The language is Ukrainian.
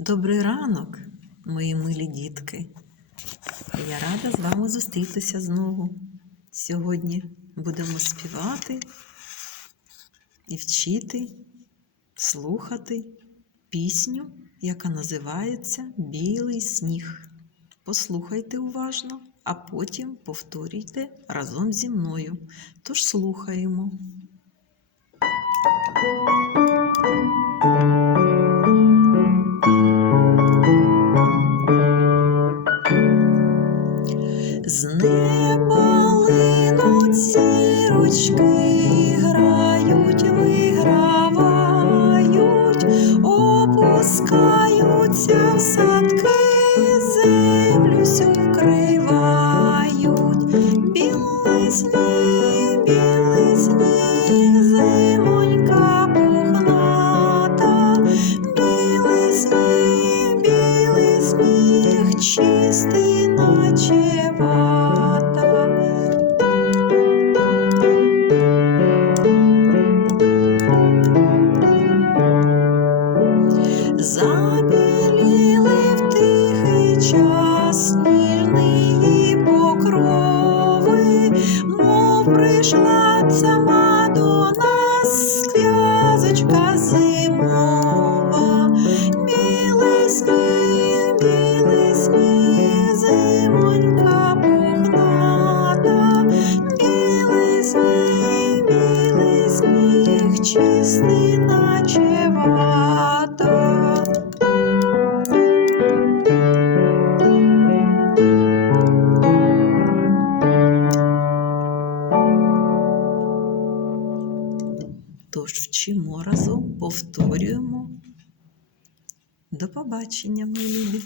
Добрий ранок, мої милі дітки. Я рада з вами зустрітися знову. Сьогодні будемо співати і вчити, слухати пісню, яка називається Білий сніг. Послухайте уважно, а потім повторюйте разом зі мною. Тож слухаємо. З неба линуть зірочки, грають, вигравають, опускаються в садки, землю всю. Білий сніг, білий сніг, зимонька пухната, білий сніг, білий сніг, чистий, наче вата. Забіліли в тихий час ніжний покрови, мов прийшла сама сніг, чистий, наче вата. Тож вчимо разом, повторюємо. До побачення, мої любі!